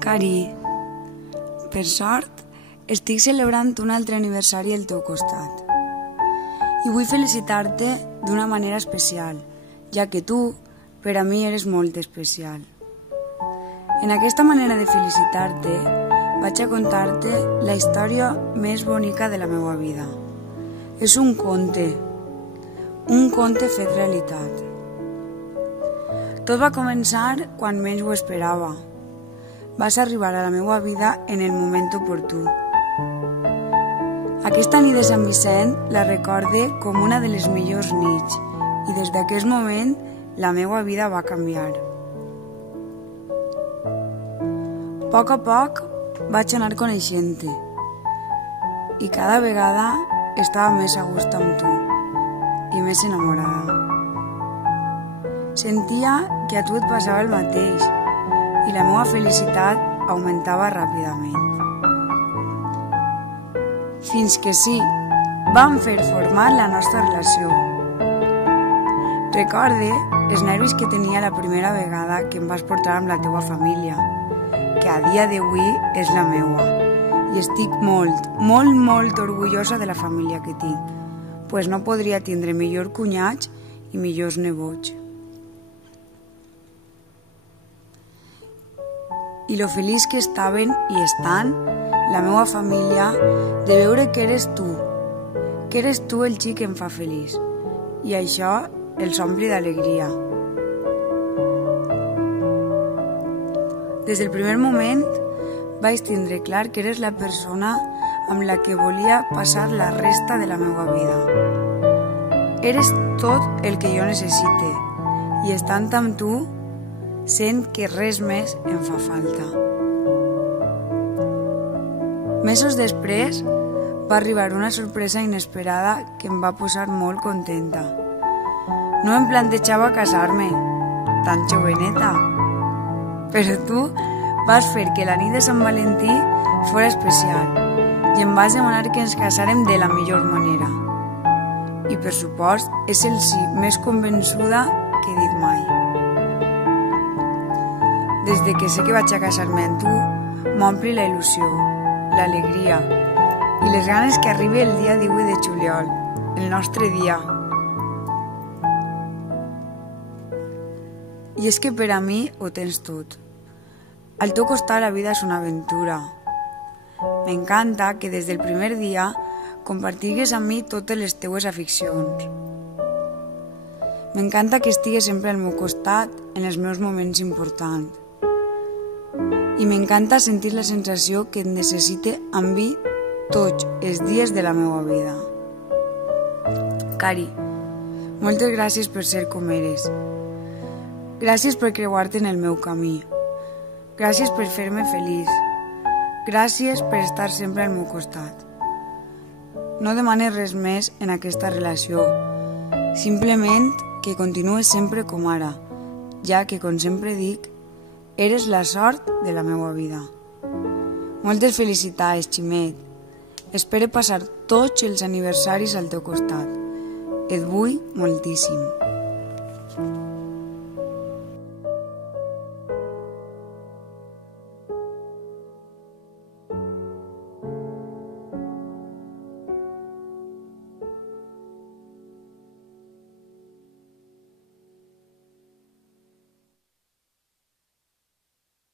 Cari, per sort, estic celebrant un altre aniversari al teu costat. I vull felicitar-te d'una manera especial, ja que tu, per a mi, eres molt especial. En aquesta manera de felicitar-te, vaig a contar-te la història més bonica de la meva vida. És un conte fet realitat. Tot va començar quan menys ho esperava. Vas arribar a la meva vida en el moment oportú. Aquesta nit de Sant Vicent la recorde com una de les millors nits i des d'aquest moment la meva vida va canviar. A poc vaig anar coneixent-te i cada vegada estava més a gust amb tu i més enamorada. Sentia que a tu et passava el mateix i la meva felicitat augmentava ràpidament. Fins que sí, vam fer formar la nostra relació. Recorde els nervis que tenia la primera vegada que em vas portar amb la teua família, que a dia d'avui és la meua, i estic molt orgullosa de la família que tinc, pues no podria tindre millor cunyats i millors nebots. I lo feliç que estaven i estan la meva família de veure que eres tu el xic que em fa feliç, i això els ompli d'alegria. Des del primer moment vaig tindre clar que eres la persona amb la que volia passar la resta de la meva vida. Eres tot el que jo necessite i estant amb tu sent que res més em fa falta. Mesos després va arribar una sorpresa inesperada que em va posar molt contenta. No em plantejava casar-me, tan joveneta, però tu vas fer que la nit de Sant Valentí fos especial i em vas demanar que ens casàrem de la millor manera. I per supost és el sí més convençuda que he dit mai. Des de que sé que vaig a casar-me amb tu, m'ompli la il·lusió, l'alegria i les ganes que arribi el dia 18 de juliol, el nostre dia. I és que per a mi ho tens tot. Al teu costat la vida és una aventura. M'encanta que des del primer dia compartigues amb mi totes les teues aficions. M'encanta que estigues sempre al meu costat en els meus moments importants. I m'encanta sentir la sensació que et necessite amb mi tots els dies de la meva vida. Cari, moltes gràcies per ser com eres. Gràcies per creuar-te en el meu camí. Gràcies per fer-me feliç. Gràcies per estar sempre al meu costat. No demanes res més en aquesta relació. Simplement que continues sempre com ara, ja que, com sempre dic, eres la sort de la meva vida. Moltes felicitats, Ximet. Espero passar tots els aniversaris al teu costat. Et vull moltíssim.